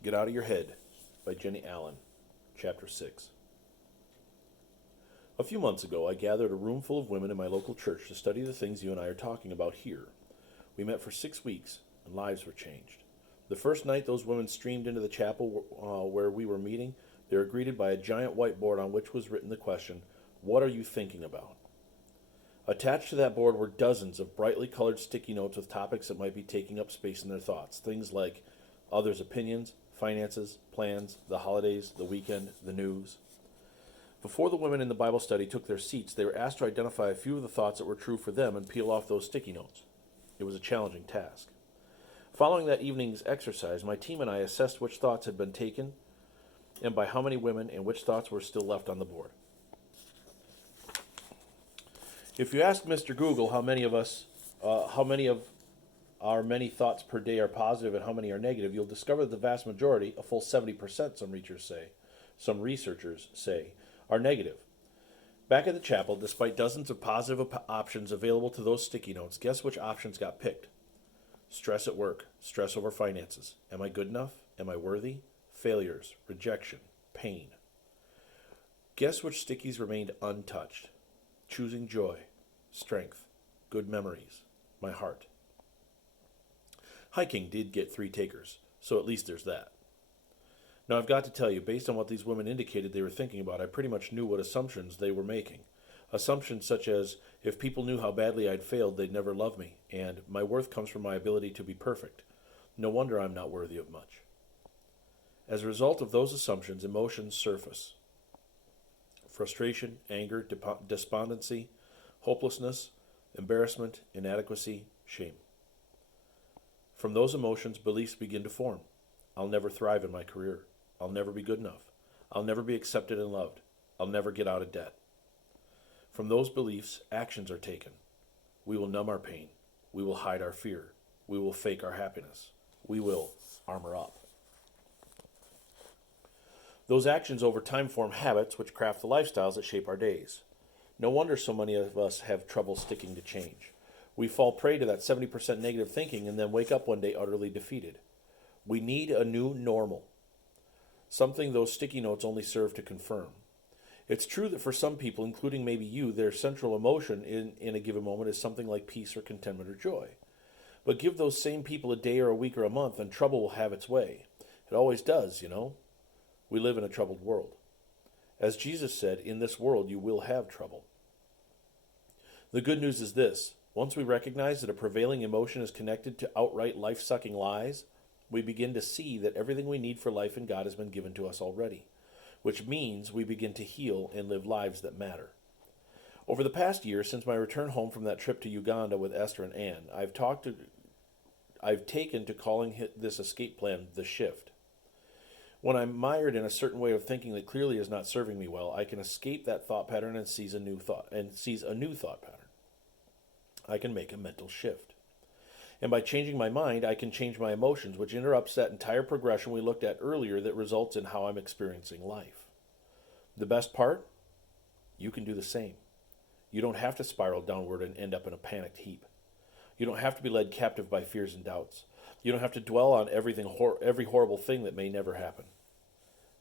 Get Out of Your Head by Jennie Allen, Chapter 6. A few months ago, I gathered a room full of women in my local church to study the things you and I are talking about here. We met for 6 weeks, and lives were changed. The first night those women streamed into the chapel where we were meeting, they were greeted by a giant whiteboard on which was written the question, "What are you thinking about?" Attached to that board were dozens of brightly colored sticky notes with topics that might be taking up space in their thoughts. Things like others' opinions, finances, plans, the holidays, the weekend, the news. Before the women in the Bible study took their seats, they were asked to identify a few of the thoughts that were true for them and peel off those sticky notes. It was a challenging task. Following that evening's exercise, my team and I assessed which thoughts had been taken and by how many women and which thoughts were still left on the board. If you ask Mr. Google how many of our many thoughts per day are positive and how many are negative, you'll discover that the vast majority, a full 70%, some researchers say, are negative. Back at the chapel, despite dozens of positive options available to those sticky notes, guess which options got picked? Stress at work, stress over finances. Am I good enough? Am I worthy? Failures, rejection, pain. Guess which stickies remained untouched? Choosing joy, strength, good memories, my heart. Hiking did get 3 takers, so at least there's that. Now I've got to tell you, based on what these women indicated they were thinking about, I pretty much knew what assumptions they were making. Assumptions such as, if people knew how badly I'd failed, they'd never love me, and my worth comes from my ability to be perfect. No wonder I'm not worthy of much. As a result of those assumptions, emotions surface. Frustration, anger, despondency, hopelessness, embarrassment, inadequacy, shame. From those emotions, beliefs begin to form. I'll never thrive in my career. I'll never be good enough. I'll never be accepted and loved. I'll never get out of debt. From those beliefs, actions are taken. We will numb our pain. We will hide our fear. We will fake our happiness. We will armor up. Those actions over time form habits which craft the lifestyles that shape our days. No wonder so many of us have trouble sticking to change. We fall prey to that 70% negative thinking and then wake up one day utterly defeated. We need a new normal, something those sticky notes only serve to confirm. It's true that for some people, including maybe you, their central emotion in a given moment is something like peace or contentment or joy. But give those same people a day or a week or a month and trouble will have its way. It always does, you know. We live in a troubled world. As Jesus said, in this world you will have trouble. The good news is this. Once we recognize that a prevailing emotion is connected to outright life-sucking lies, we begin to see that everything we need for life in God has been given to us already, which means we begin to heal and live lives that matter. Over the past year, since my return home from that trip to Uganda with Esther and Ann, I've taken to calling this escape plan the shift. When I'm mired in a certain way of thinking that clearly is not serving me well, I can escape that thought pattern and seize a new thought pattern. I can make a mental shift. And by changing my mind, I can change my emotions, which interrupts that entire progression we looked at earlier that results in how I'm experiencing life. The best part? You can do the same. You don't have to spiral downward and end up in a panicked heap. You don't have to be led captive by fears and doubts. You don't have to dwell on every horrible thing that may never happen.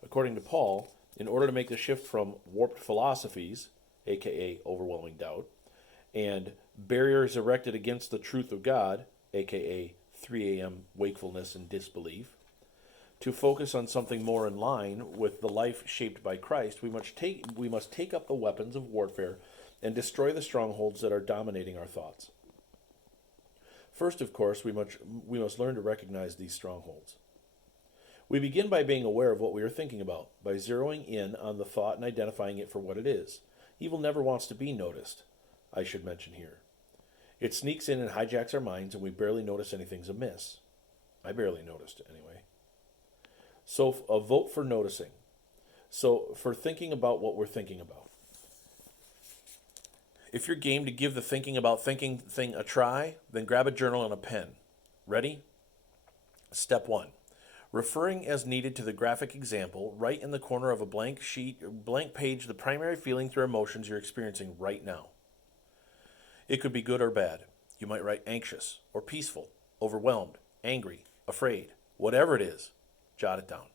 According to Paul, in order to make the shift from warped philosophies, aka overwhelming doubt, and barriers erected against the truth of God, aka 3 a.m. wakefulness and disbelief, to focus on something more in line with the life shaped by Christ, we must take up the weapons of warfare and destroy the strongholds that are dominating our thoughts. First, of course, we must learn to recognize these strongholds. We begin by being aware of what we are thinking about, by zeroing in on the thought and identifying it for what it is. Evil never wants to be noticed, I should mention here. It sneaks in and hijacks our minds, and we barely notice anything's amiss. I barely noticed it anyway. So a vote for noticing. So for thinking about what we're thinking about. If you're game to give the thinking about thinking thing a try, then grab a journal and a pen. Ready? Step 1. Referring as needed to the graphic example, write in the corner of a blank page the primary feelings or emotions you're experiencing right now. It could be good or bad. You might write anxious or peaceful, overwhelmed, angry, afraid, whatever it is. Jot it down.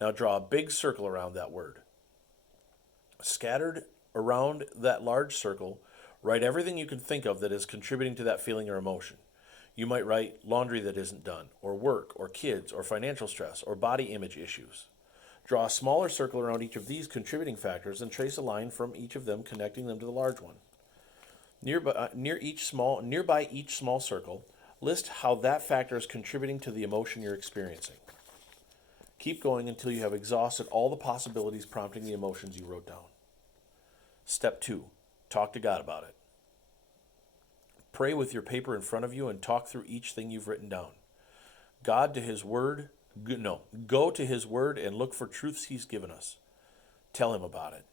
Now draw a big circle around that word. Scattered around that large circle, write everything you can think of that is contributing to that feeling or emotion. You might write laundry that isn't done, or work, or kids, or financial stress, or body image issues. Draw a smaller circle around each of these contributing factors and trace a line from each of them connecting them to the large one. Nearby each small circle, list how that factor is contributing to the emotion you're experiencing. Keep going until you have exhausted all the possibilities prompting the emotions you wrote down. Step 2. Talk to God about it. Pray with your paper in front of you and talk through each thing you've written down. Go to His Word and look for truths He's given us. Tell Him about it.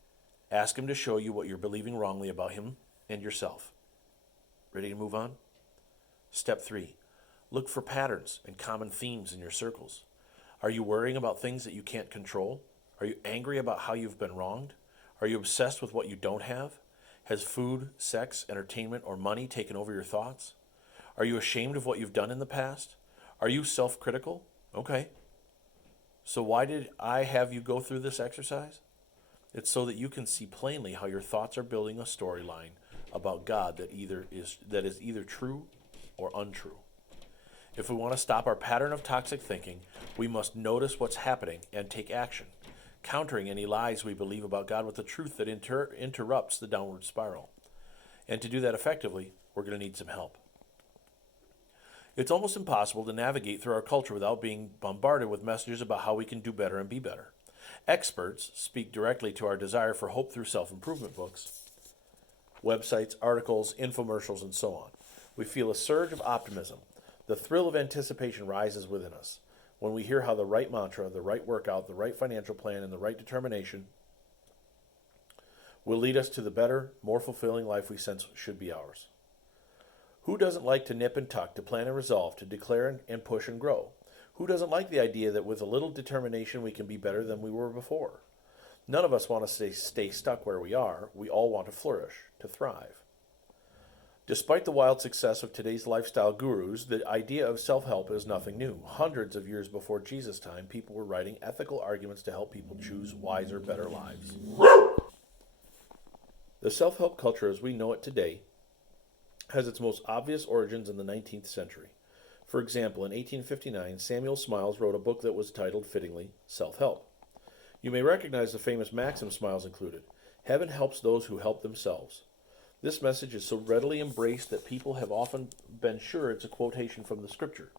Ask Him to show you what you're believing wrongly about Him and yourself. Ready to move on? Step 3. Look for patterns and common themes in your circles. Are you worrying about things that you can't control? Are you angry about how you've been wronged? Are you obsessed with what you don't have? Has food, sex, entertainment, or money taken over your thoughts? Are you ashamed of what you've done in the past? Are you self-critical? Okay. So why did I have you go through this exercise? It's so that you can see plainly how your thoughts are building a storyline about God that is either true or untrue. If we want to stop our pattern of toxic thinking, we must notice what's happening and take action, countering any lies we believe about God with the truth that interrupts the downward spiral. And to do that effectively, we're going to need some help. It's almost impossible to navigate through our culture without being bombarded with messages about how we can do better and be better. Experts speak directly to our desire for hope through self-improvement books, websites, articles, infomercials, and so on. We feel a surge of optimism. The thrill of anticipation rises within us when we hear how the right mantra, the right workout, the right financial plan, and the right determination will lead us to the better, more fulfilling life we sense should be ours. Who doesn't like to nip and tuck, to plan and resolve, to declare and push and grow? Who doesn't like the idea that with a little determination we can be better than we were before? None of us want to stay stuck where we are. We all want to flourish, to thrive. Despite the wild success of today's lifestyle gurus, the idea of self-help is nothing new. Hundreds of years before Jesus' time, people were writing ethical arguments to help people choose wiser, better lives. The self-help culture as we know it today has its most obvious origins in the 19th century. For example, in 1859, Samuel Smiles wrote a book that was titled, fittingly, Self-Help. You may recognize the famous maxim Smiles included: "Heaven helps those who help themselves." This message is so readily embraced that people have often been sure it's a quotation from the scripture.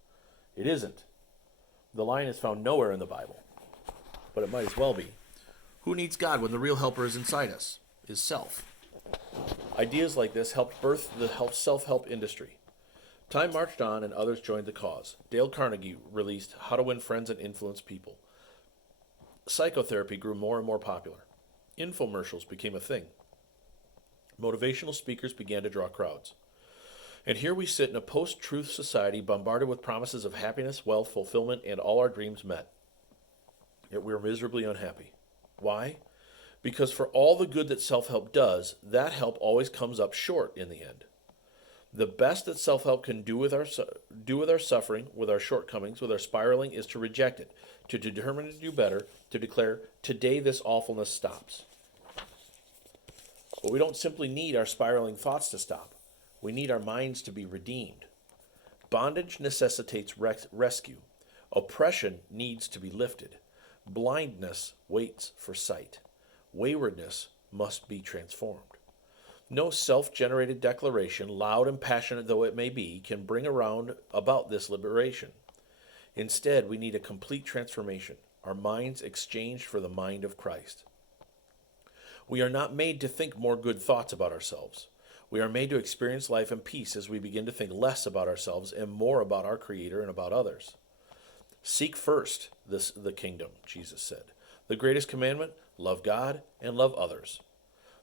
It isn't. The line is found nowhere in the Bible, but it might as well be. Who needs God when the real helper is inside us? Is self. Ideas like this helped birth the self-help industry. Time marched on and others joined the cause. Dale Carnegie released How to Win Friends and Influence People. Psychotherapy grew more and more popular. Infomercials became a thing. Motivational speakers began to draw crowds. And here we sit in a post-truth society bombarded with promises of happiness, wealth, fulfillment, and all our dreams met. Yet we're miserably unhappy. Why? Because for all the good that self-help does, that help always comes up short in the end. The best that self-help can do with our suffering, with our shortcomings, with our spiraling, is to reject it, to determine to do better, to declare, today this awfulness stops. But we don't simply need our spiraling thoughts to stop. We need our minds to be redeemed. Bondage necessitates rescue. Oppression needs to be lifted. Blindness waits for sight. Waywardness must be transformed. No self-generated declaration, loud and passionate though it may be, can bring about this liberation. Instead, we need a complete transformation, our minds exchanged for the mind of Christ. We are not made to think more good thoughts about ourselves. We are made to experience life in peace as we begin to think less about ourselves and more about our Creator and about others. Seek first the kingdom, Jesus said. The greatest commandment, love God and love others.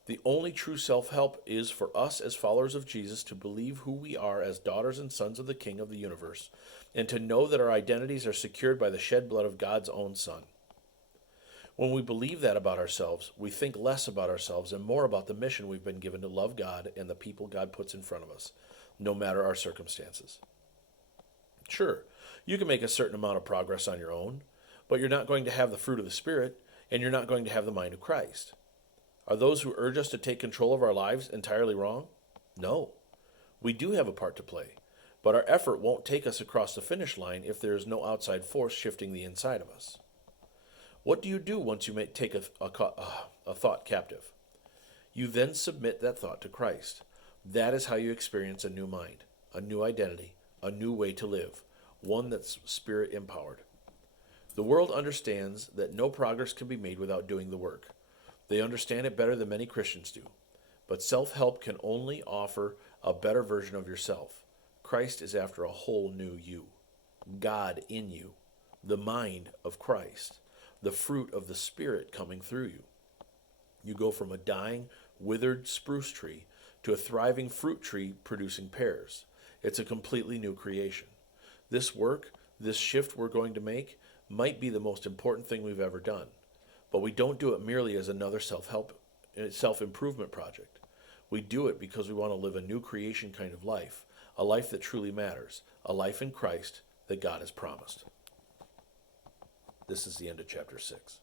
The only true self-help is for us as followers of Jesus to believe who we are as daughters and sons of the King of the universe, and to know that our identities are secured by the shed blood of God's own Son. When we believe that about ourselves, we think less about ourselves and more about the mission we've been given to love God and the people God puts in front of us, no matter our circumstances. Sure, you can make a certain amount of progress on your own, but you're not going to have the fruit of the Spirit, and you're not going to have the mind of Christ. Are those who urge us to take control of our lives entirely wrong? No. We do have a part to play, but our effort won't take us across the finish line if there is no outside force shifting the inside of us. What do you do once you take a thought captive? You then submit that thought to Christ. That is how you experience a new mind, a new identity, a new way to live, one that's Spirit empowered. The world understands that no progress can be made without doing the work. They understand it better than many Christians do. But self-help can only offer a better version of yourself. Christ is after a whole new you. God in you. The mind of Christ. The fruit of the Spirit coming through you. You go from a dying, withered spruce tree to a thriving fruit tree producing pears. It's a completely new creation. This work, this shift we're going to make, might be the most important thing we've ever done. But we don't do it merely as another self-improvement project. We do it because we want to live a new creation kind of life, a life that truly matters, a life in Christ that God has promised. This is the end of chapter 6.